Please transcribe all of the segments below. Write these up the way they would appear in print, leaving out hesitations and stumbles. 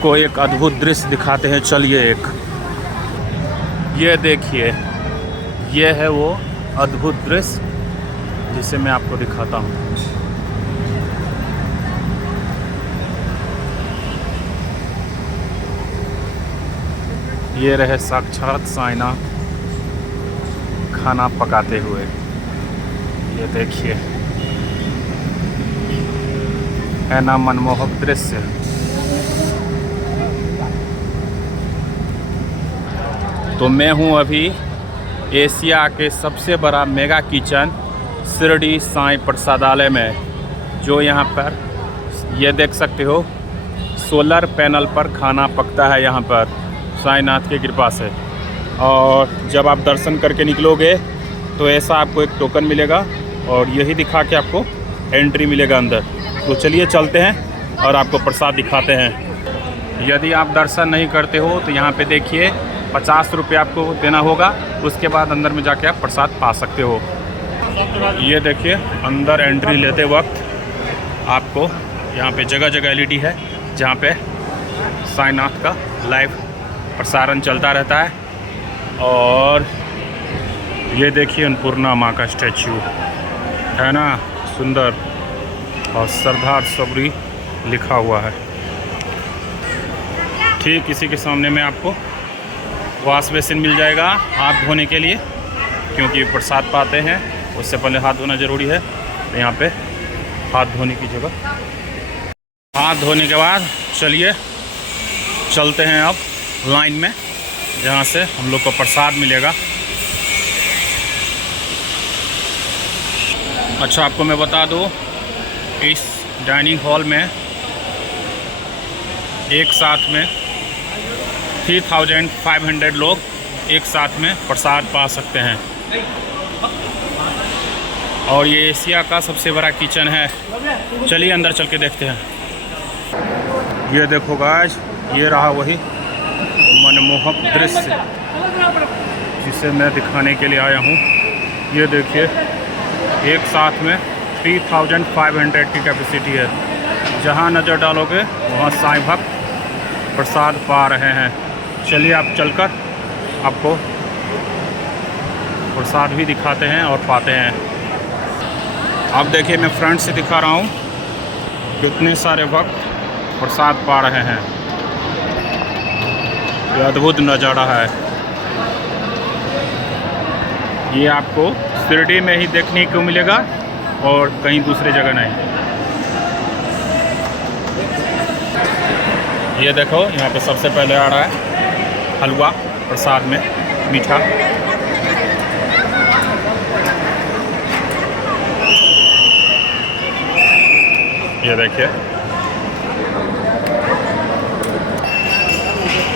आपको एक अद्भुत दृश्य दिखाते हैं, चलिए। एक ये देखिए, ये है वो अद्भुत दृश्य जिसे मैं आपको दिखाता हूँ। ये रहे साक्षात साईनाथ खाना पकाते हुए। ये देखिए, है ना मनमोहक दृश्य। तो मैं हूँ अभी एशिया के सबसे बड़ा मेगा किचन शिरडी साईं प्रसादालय में, जो यहाँ पर ये देख सकते हो सोलर पैनल पर खाना पकता है यहाँ पर साईनाथ की कृपा से। और जब आप दर्शन करके निकलोगे तो ऐसा आपको एक टोकन मिलेगा और यही दिखा के आपको एंट्री मिलेगा अंदर। तो चलिए चलते हैं और आपको प्रसाद दिखाते हैं। यदि आप दर्शन नहीं करते हो तो यहाँ पे देखिए 50 रुपये आपको देना होगा, उसके बाद अंदर में जाके आप प्रसाद पा सकते हो। ये देखिए, अंदर एंट्री लेते वक्त आपको यहाँ पे जगह जगह एलईडी है जहाँ पे साईनाथ का लाइव प्रसारण चलता रहता है। और ये देखिए अन्नपूर्णा माँ का स्टैचू है ना, सुंदर, और श्रद्धा और सबरी लिखा हुआ है। ठीक इसी के सामने में आपको वॉश बेसिन मिल जाएगा हाथ धोने के लिए, क्योंकि प्रसाद पाते हैं उससे पहले हाथ धोना ज़रूरी है। तो यहाँ पे हाथ धोने की जगह, हाथ धोने के बाद चलिए चलते हैं अब लाइन में, जहाँ से हम लोग को प्रसाद मिलेगा। अच्छा, आपको मैं बता दूँ, इस डाइनिंग हॉल में एक साथ में 3500 लोग एक साथ में प्रसाद पा सकते हैं। और ये एशिया का सबसे बड़ा किचन है। चलिए अंदर चल के देखते हैं। ये देखो गाइस, ये रहा वही मनमोहक दृश्य जिसे मैं दिखाने के लिए आया हूँ। ये देखिए, एक साथ में 3500 की कैपेसिटी है। जहाँ नज़र डालोगे वहाँ साईं भक्त प्रसाद पा रहे हैं। चलिए आप चलकर आपको प्रसाद भी दिखाते हैं और पाते हैं। आप देखिए, मैं फ्रंट से दिखा रहा हूँ कितने सारे भक्त प्रसाद पा रहे हैं। ये अद्भुत नज़ारा है। ये आपको शिरडी में ही देखने को मिलेगा और कहीं दूसरी जगह नहीं। ये देखो, यहाँ पे सबसे पहले आ रहा है हलवा प्रसाद में, मीठा। ये देखिए,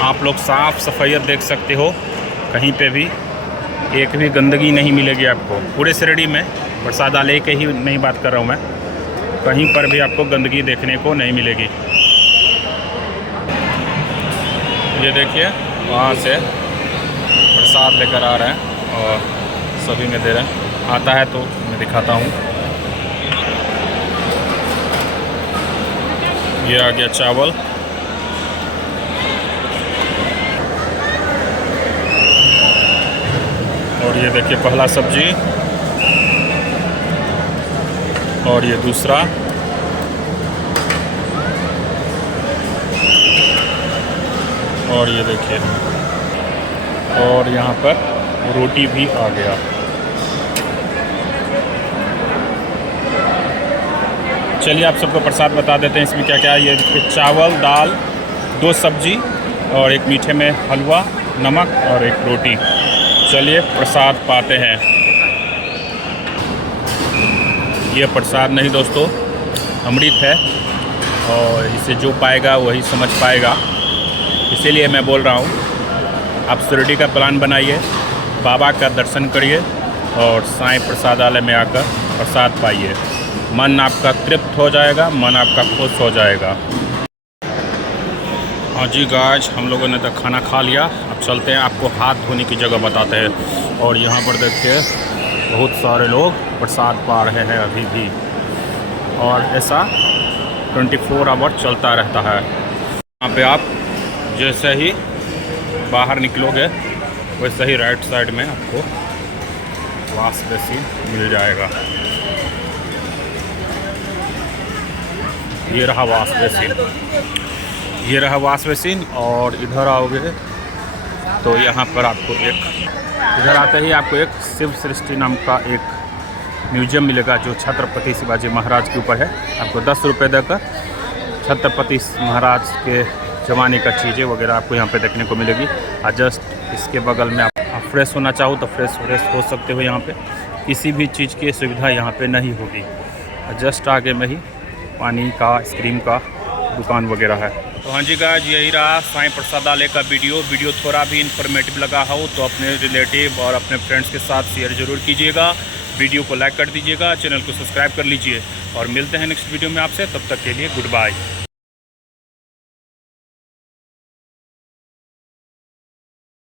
आप लोग साफ सफाई देख सकते हो, कहीं पे भी एक भी गंदगी नहीं मिलेगी आपको। पूरे शिरडी में, प्रसादालय के ही नहीं बात कर रहा हूँ मैं, कहीं पर भी आपको गंदगी देखने को नहीं मिलेगी। ये देखिए, वहाँ से प्रसाद लेकर आ रहे हैं और सभी में दे रहे हैं। आता है तो मैं दिखाता हूँ। ये आ गया चावल, और ये देखिए पहला सब्जी, और ये दूसरा, और ये देखिए, और यहाँ पर रोटी भी आ गया। चलिए आप सबको प्रसाद बता देते हैं इसमें क्या क्या है। ये चावल, दाल, 2 सब्जी और एक मीठे में हलवा, नमक और एक रोटी। चलिए प्रसाद पाते हैं। ये प्रसाद नहीं दोस्तों, अमृत है, और इसे जो पाएगा वही समझ पाएगा। इसीलिए मैं बोल रहा हूँ, आप शिरडी का प्लान बनाइए, बाबा का दर्शन करिए और साईं प्रसादालय में आकर प्रसाद पाइए। मन आपका तृप्त हो जाएगा, मन आपका खुश हो जाएगा। हाँ जी गाइस, हम लोगों ने तो खाना खा लिया। अब चलते हैं, आपको हाथ धोने की जगह बताते हैं। और यहाँ पर देखिए बहुत सारे लोग प्रसाद पा रहे हैं अभी भी, और ऐसा 24 आवर चलता रहता है। यहाँ पे आप जैसे ही बाहर निकलोगे वैसे ही राइट साइड में आपको वॉश बेसिन मिल जाएगा। ये रहा वॉश बेसिन, ये रहा वॉश बेसिन। और इधर आओगे तो यहाँ पर आपको इधर आते ही आपको एक शिव सृष्टि नाम का एक म्यूजियम मिलेगा जो छत्रपति शिवाजी महाराज के ऊपर है। आपको 10 रुपये देकर छत्रपति महाराज के ज़माने का चीज़ें वगैरह आपको यहाँ पे देखने को मिलेगी। और जस्ट इसके बगल में आप फ्रेश होना चाहो तो फ्रेश हो सकते हो। यहाँ पे किसी भी चीज़ की सुविधा यहाँ पे नहीं होगी। और जस्ट आगे में ही पानी का आइसक्रीम का दुकान वगैरह है। तो हाँ जी गाइस, यही रहा साईं प्रसादालय का वीडियो थोड़ा भी इन्फॉर्मेटिव लगा हो तो अपने रिलेटिव और अपने फ्रेंड्स के साथ शेयर ज़रूर कीजिएगा। वीडियो को लाइक कर दीजिएगा, चैनल को सब्सक्राइब कर लीजिए और मिलते हैं नेक्स्ट वीडियो में आपसे। तब तक के लिए गुड बाय।